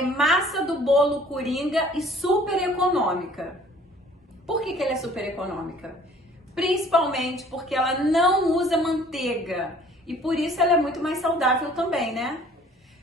é massa do bolo coringa e super econômica. Por que ela é super econômica? Principalmente porque ela não usa manteiga e por isso ela é muito mais saudável também, né?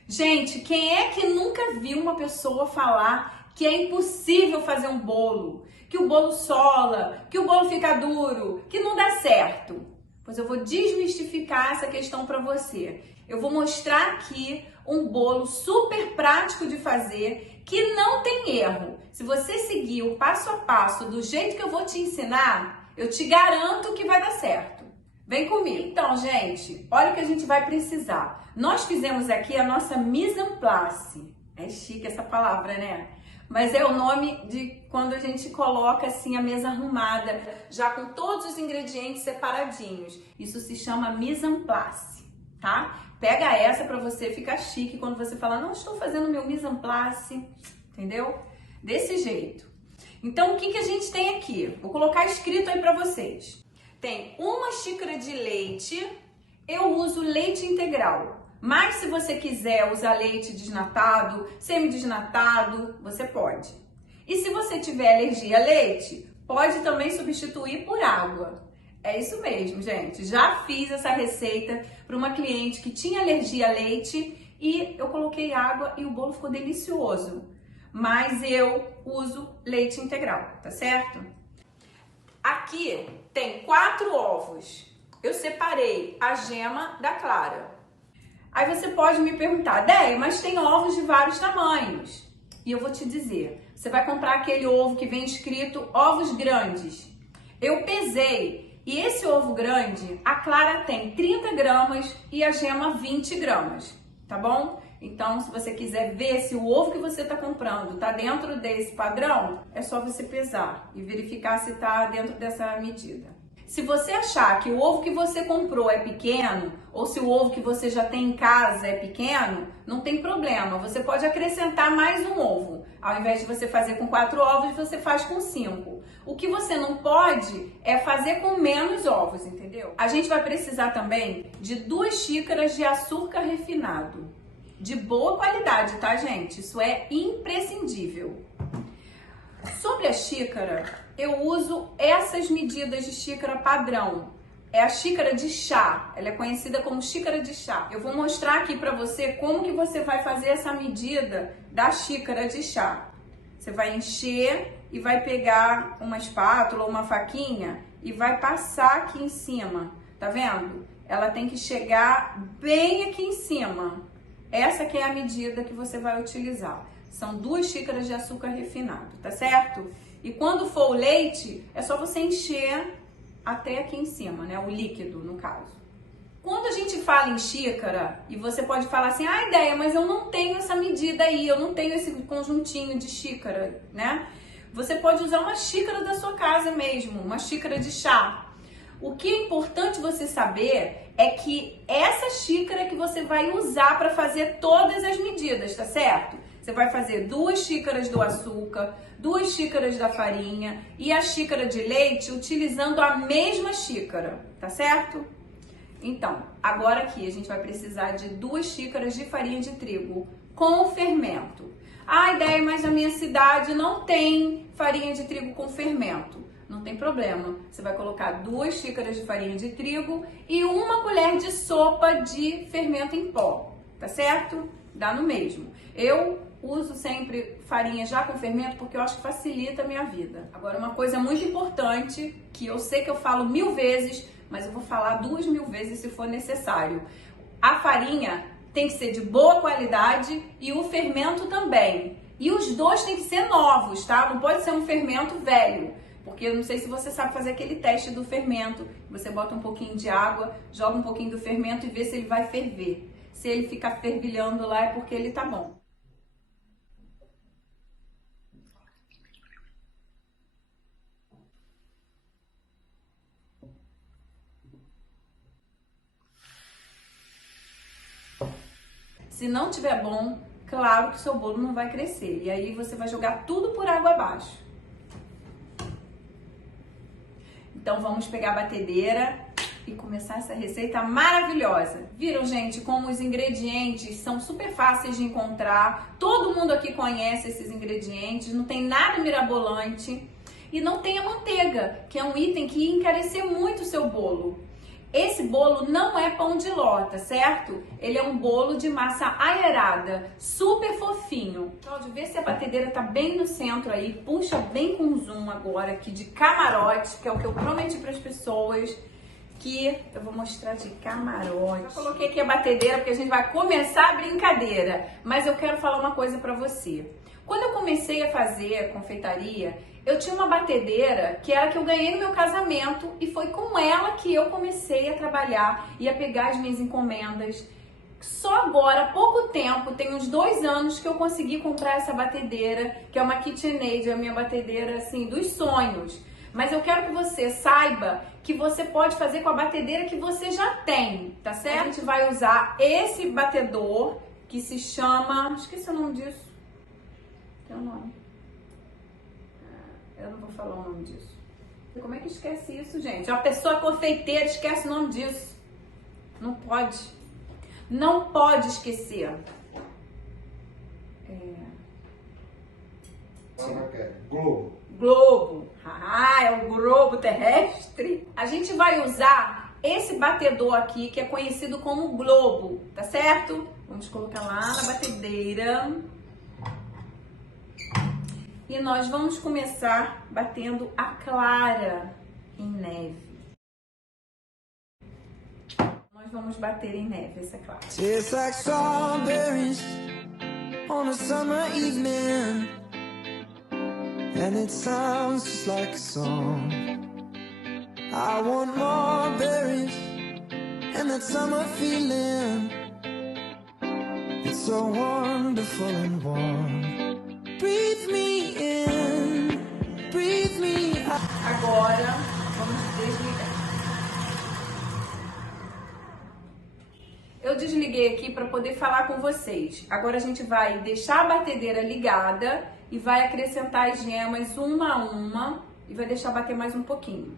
Gente, quem é que nunca viu uma pessoa falar que é impossível fazer um bolo, que o bolo sola, que o bolo fica duro, que não dá certo? Pois eu vou desmistificar essa questão para você. Eu vou mostrar aqui um bolo super prático de fazer, que não tem erro. Se você seguir o passo a passo do jeito que eu vou te ensinar, eu te garanto que vai dar certo. Vem comigo. Então, gente, olha o que a gente vai precisar. Nós fizemos aqui a nossa mise en place. É chique essa palavra, né? Mas é o nome de quando a gente coloca assim a mesa arrumada, já com todos os ingredientes separadinhos. Isso se chama mise en place, tá? Pega essa para você ficar chique quando você falar, não estou fazendo meu mise en place, entendeu? Desse jeito. Então, o que a gente tem aqui? Vou colocar escrito aí para vocês. Tem 1 xícara de leite, eu uso leite integral. Mas se você quiser usar leite desnatado, semidesnatado, você pode. E se você tiver alergia a leite, pode também substituir por água. É isso mesmo, gente. Já fiz essa receita para uma cliente que tinha alergia a leite e eu coloquei água e o bolo ficou delicioso. Mas eu uso leite integral, tá certo? Aqui tem 4 ovos. Eu separei a gema da clara. Aí você pode me perguntar, Déia, mas tem ovos de vários tamanhos. E eu vou te dizer, você vai comprar aquele ovo que vem escrito ovos grandes. Eu pesei e esse ovo grande, a clara tem 30 gramas e a gema 20 gramas, tá bom? Então, se você quiser ver se o ovo que você está comprando está dentro desse padrão, é só você pesar e verificar se está dentro dessa medida. Se você achar que o ovo que você comprou é pequeno, ou se o ovo que você já tem em casa é pequeno, não tem problema. Você pode acrescentar mais um ovo. Ao invés de você fazer com 4 ovos, você faz com 5. O que você não pode é fazer com menos ovos, entendeu? A gente vai precisar também de 2 xícaras de açúcar refinado. De boa qualidade, tá, gente? Isso é imprescindível. Sobre a xícara, eu uso essas medidas de xícara padrão. É a xícara de chá, ela é conhecida como xícara de chá. Eu vou mostrar aqui pra você como que você vai fazer essa medida da xícara de chá. Você vai encher e vai pegar uma espátula ou uma faquinha e vai passar aqui em cima, tá vendo? Ela tem que chegar bem aqui em cima. Essa que é a medida que você vai utilizar. São 2 xícaras de açúcar refinado, tá certo? E quando for o leite, é só você encher até aqui em cima, né? O líquido, no caso. Quando a gente fala em xícara, e você pode falar assim, ah, Déia, mas eu não tenho essa medida aí, eu não tenho esse conjuntinho de xícara, né? Você pode usar uma xícara da sua casa mesmo, uma xícara de chá. O que é importante você saber é que essa xícara que você vai usar para fazer todas as medidas, tá certo? Você vai fazer 2 xícaras do açúcar, 2 xícaras da farinha e a xícara de leite utilizando a mesma xícara, tá certo? Então, agora aqui a gente vai precisar de 2 xícaras de farinha de trigo com fermento. Ai, Déia, mas a minha cidade não tem farinha de trigo com fermento. Não tem problema, você vai colocar 2 xícaras de farinha de trigo e 1 colher de sopa de fermento em pó, tá certo? Dá no mesmo. Eu uso sempre farinha já com fermento porque eu acho que facilita a minha vida. Agora, uma coisa muito importante, que eu sei que eu falo 1000 vezes, mas eu vou falar 2000 vezes se for necessário. A farinha tem que ser de boa qualidade e o fermento também. E os dois tem que ser novos, tá? Não pode ser um fermento velho. Porque eu não sei se você sabe fazer aquele teste do fermento. Você bota um pouquinho de água, joga um pouquinho do fermento e vê se ele vai ferver. Se ele ficar fervilhando lá é porque ele tá bom. Se não tiver bom, claro que seu bolo não vai crescer. E aí você vai jogar tudo por água abaixo. Então vamos pegar a batedeira e começar essa receita maravilhosa. Viram, gente, como os ingredientes são super fáceis de encontrar. Todo mundo aqui conhece esses ingredientes, não tem nada mirabolante. E não tem a manteiga, que é um item que ia encarecer muito o seu bolo. Esse bolo não é pão de ló, tá certo? Ele é um bolo de massa aerada, super fofinho. Cláudio, vê se a batedeira tá bem no centro aí. Puxa bem com zoom agora aqui de camarote, que é o que eu prometi para as pessoas. Que eu vou mostrar de camarote. Eu coloquei aqui a batedeira porque a gente vai começar a brincadeira. Mas eu quero falar uma coisa para você. Quando eu comecei a fazer confeitaria, eu tinha uma batedeira que era que eu ganhei no meu casamento e foi com ela que eu comecei a trabalhar e a pegar as minhas encomendas. Só agora, há pouco tempo, tem uns 2 anos que eu consegui comprar essa batedeira, que é uma KitchenAid, é a minha batedeira assim dos sonhos. Mas eu quero que você saiba que você pode fazer com a batedeira que você já tem, tá certo? A gente vai usar esse batedor que se chama... Esqueci o nome disso. Tem um nome. Eu não vou falar o nome disso. Como é que esquece isso, gente? Uma pessoa confeiteira esquece o nome disso. Não pode. Não pode esquecer. Globo. Globo. Ah, é o globo terrestre. A gente vai usar esse batedor aqui, que é conhecido como globo, tá certo? Vamos colocar lá na batedeira. E nós vamos começar batendo a clara em neve. Nós vamos bater em neve essa clara. Tastes like strawberries on a summer evening, and it sounds just like a song. I want more berries and that summer feeling. It's so wonderful and warm. Breathe me in, breathe me out. Agora, vamos desligar. Eu desliguei aqui para poder falar com vocês. Agora a gente vai deixar a batedeira ligada e vai acrescentar as gemas uma a uma e vai deixar bater mais um pouquinho.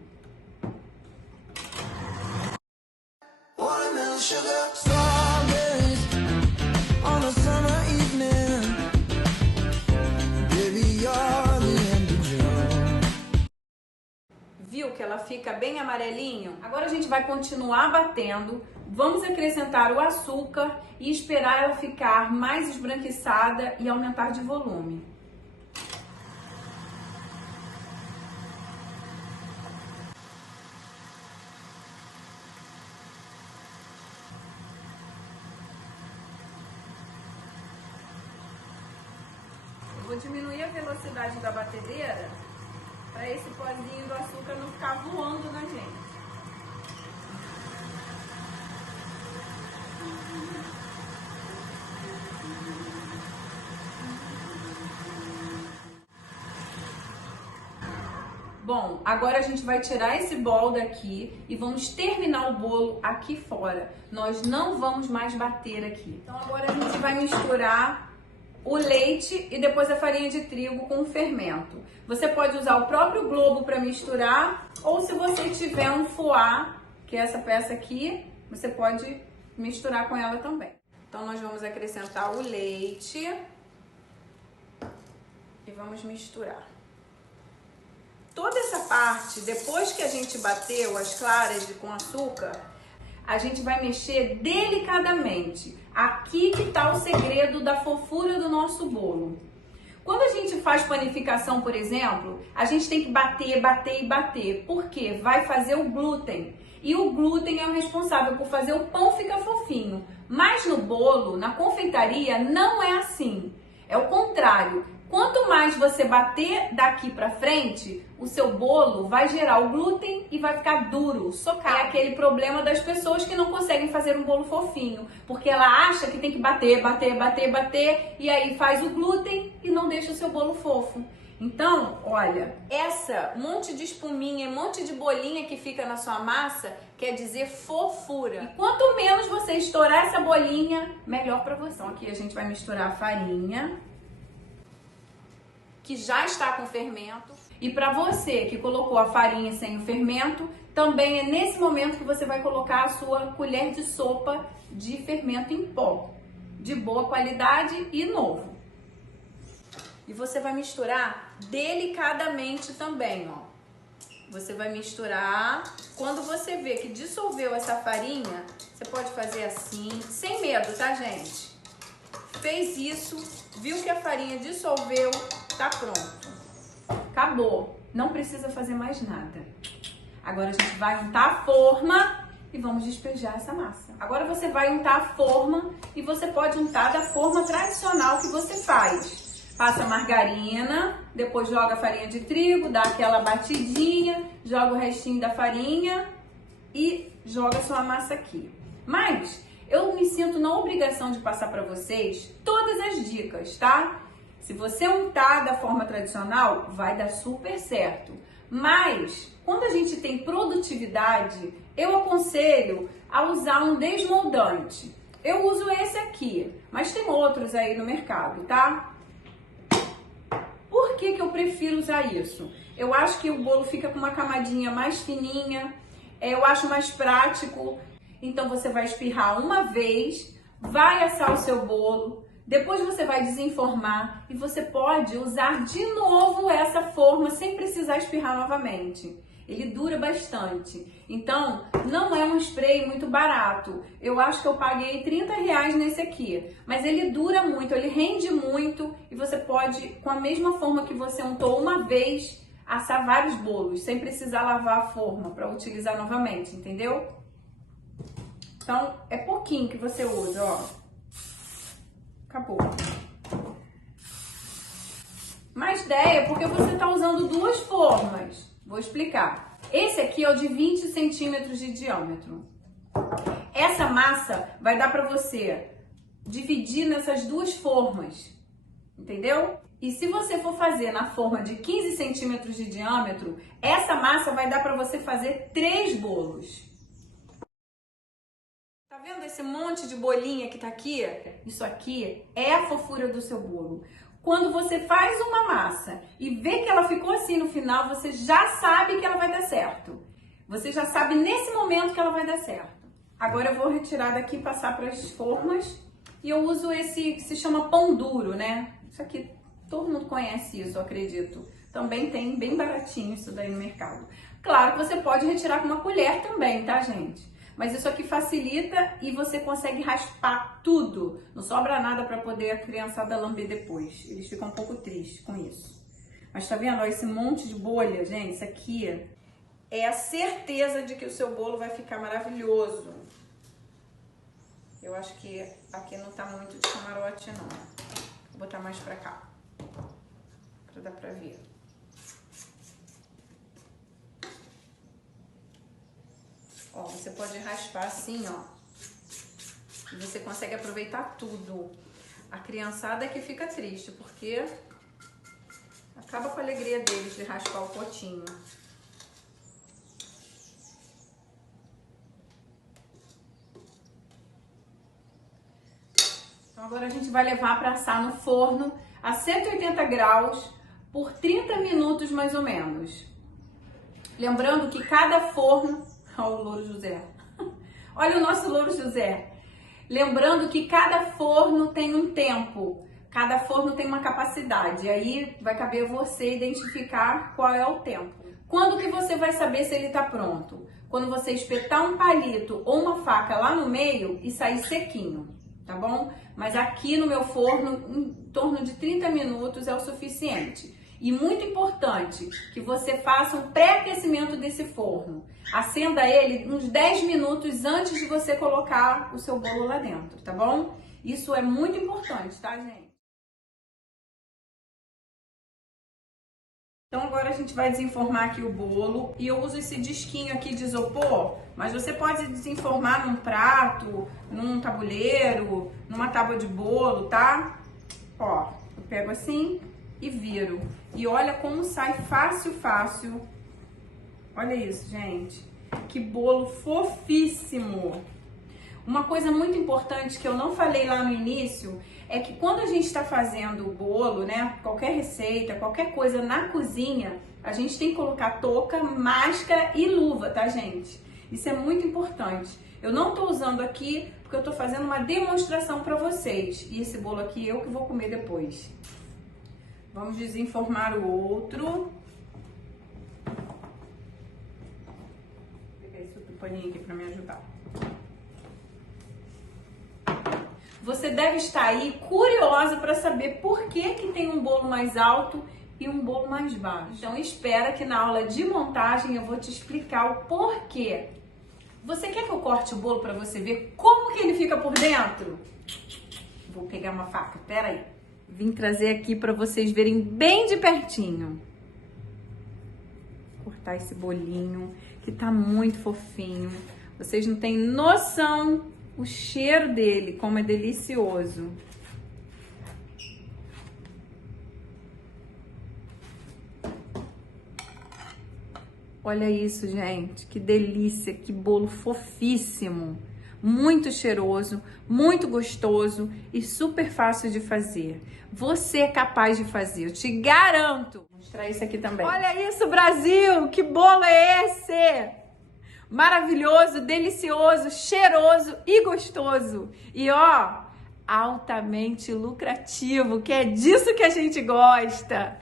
Watermelon sugar, strawberries on a summer evening. Baby, you're the end of June. Viu que ela fica bem amarelinho? Agora a gente vai continuar batendo. Vamos acrescentar o açúcar e esperar ela ficar mais esbranquiçada e aumentar de volume. Eu vou diminuir a velocidade da batedeira para esse pozinho do açúcar não ficar voando na gente. Bom, agora a gente vai tirar esse bol daqui e vamos terminar o bolo aqui fora. Nós não vamos mais bater aqui. Então agora a gente vai misturar o leite e depois a farinha de trigo com o fermento. Você pode usar o próprio globo para misturar, ou se você tiver um fouet, que é essa peça aqui, você pode misturar com ela também. Então nós vamos acrescentar o leite e vamos misturar. Toda essa parte, depois que a gente bateu as claras com açúcar, a gente vai mexer delicadamente. Aqui que tá o segredo da fofura do nosso bolo. Quando a gente faz panificação, por exemplo, a gente tem que bater, bater e bater. Por quê? Vai fazer o glúten. E o glúten é o responsável por fazer o pão ficar fofinho. Mas no bolo, na confeitaria, não é assim. É o contrário. Quanto mais você bater daqui pra frente, o seu bolo vai gerar o glúten e vai ficar duro, socado. É aquele problema das pessoas que não conseguem fazer um bolo fofinho, porque ela acha que tem que bater, bater, bater, bater, e aí faz o glúten e não deixa o seu bolo fofo. Então, olha, essa monte de espuminha, monte de bolinha que fica na sua massa quer dizer fofura. E quanto menos você estourar essa bolinha, melhor pra você. Então aqui a gente vai misturar a farinha, que já está com fermento. E para você que colocou a farinha sem o fermento, também é nesse momento que você vai colocar a sua colher de sopa de fermento em pó, de boa qualidade e novo. E você vai misturar delicadamente também, ó. Você vai misturar. Quando você vê que dissolveu essa farinha, você pode fazer assim, sem medo, tá, gente? Fez isso, viu que a farinha dissolveu, tá pronto. Acabou. Não precisa fazer mais nada. Agora a gente vai untar a forma e vamos despejar essa massa. Agora você vai untar a forma e você pode untar da forma tradicional que você faz. Passa margarina, depois joga a farinha de trigo, dá aquela batidinha, joga o restinho da farinha e joga sua massa aqui. Mas eu me sinto na obrigação de passar para vocês todas as dicas, tá? Se você untar da forma tradicional, vai dar super certo. Mas quando a gente tem produtividade, eu aconselho a usar um desmoldante. Eu uso esse aqui, mas tem outros aí no mercado, tá? Por que eu prefiro usar isso? Eu acho que o bolo fica com uma camadinha mais fininha, eu acho mais prático. Então você vai espirrar uma vez, vai assar o seu bolo, depois você vai desenformar e você pode usar de novo essa forma sem precisar espirrar novamente. Ele dura bastante. Então, não é um spray muito barato. Eu acho que eu paguei R$30 nesse aqui. Mas ele dura muito, ele rende muito e você pode, com a mesma forma que você untou uma vez, assar vários bolos, sem precisar lavar a forma para utilizar novamente, entendeu? Então, é pouquinho que você usa, ó. Acabou. Mas ideia, porque você está usando duas formas. Vou explicar. Esse aqui é o de 20 centímetros de diâmetro. Essa massa vai dar para você dividir nessas duas formas, entendeu? E se você for fazer na forma de 15 centímetros de diâmetro, essa massa vai dar para você fazer 3 bolos. Tá vendo esse monte de bolinha que tá aqui? Isso aqui é a fofura do seu bolo. Quando você faz uma massa e vê que ela ficou assim no final, você já sabe que ela vai dar certo. Você já sabe nesse momento que ela vai dar certo. Agora eu vou retirar daqui e passar para as formas. E eu uso esse que se chama pão duro, né? Isso aqui, todo mundo conhece isso, eu acredito. Também tem bem baratinho isso daí no mercado. Claro que você pode retirar com uma colher também, tá, gente? Mas isso aqui facilita e você consegue raspar tudo. Não sobra nada para poder a criançada lamber depois. Eles ficam um pouco tristes com isso. Mas tá vendo? Ó, esse monte de bolha, gente, isso aqui é a certeza de que o seu bolo vai ficar maravilhoso. Eu acho que aqui não tá muito de camarote, não. Vou botar mais pra cá, pra dar pra ver. Ó, você pode raspar assim, ó. E você consegue aproveitar tudo. A criançada é que fica triste, porque acaba com a alegria deles de raspar o potinho. Então agora a gente vai levar para assar no forno a 180 graus por 30 minutos mais ou menos. Lembrando que cada forno... Olha o Louro José. Olha o nosso Louro José. Lembrando que cada forno tem um tempo. Cada forno tem uma capacidade. E aí vai caber você identificar qual é o tempo. Quando que você vai saber se ele está pronto? Quando você espetar um palito ou uma faca lá no meio e sair sequinho, tá bom? Mas aqui no meu forno, em torno de 30 minutos é o suficiente. E muito importante que você faça um pré-aquecimento desse forno. Acenda ele uns 10 minutos antes de você colocar o seu bolo lá dentro, tá bom? Isso é muito importante, tá, gente? Então agora a gente vai desenformar aqui o bolo. E eu uso esse disquinho aqui de isopor, mas você pode desenformar num prato, num tabuleiro, numa tábua de bolo, tá? Ó, eu pego assim e viro. E olha como sai fácil, fácil. Olha isso, gente. Que bolo fofíssimo. Uma coisa muito importante que eu não falei lá no início é que quando a gente está fazendo o bolo, né, qualquer receita, qualquer coisa na cozinha, a gente tem que colocar touca, máscara e luva, tá, gente? Isso é muito importante. Eu não tô usando aqui porque eu tô fazendo uma demonstração para vocês. E esse bolo aqui eu que vou comer depois. Vamos desenformar o outro. Vou pegar esse outro paninho aqui para me ajudar. Você deve estar aí curiosa para saber por que tem um bolo mais alto e um bolo mais baixo. Então espera que na aula de montagem eu vou te explicar o porquê. Você quer que eu corte o bolo para você ver como que ele fica por dentro? Vou pegar uma faca, pera aí. Vim trazer aqui para vocês verem bem de pertinho. Cortar esse bolinho que tá muito fofinho. Vocês não têm noção o cheiro dele, como é delicioso. Olha isso, gente, que delícia, que bolo fofíssimo. Muito cheiroso, muito gostoso e super fácil de fazer. Você é capaz de fazer, eu te garanto. Vou mostrar isso aqui também. Olha isso, Brasil, que bolo é esse? Maravilhoso, delicioso, cheiroso e gostoso. E ó, altamente lucrativo, que é disso que a gente gosta.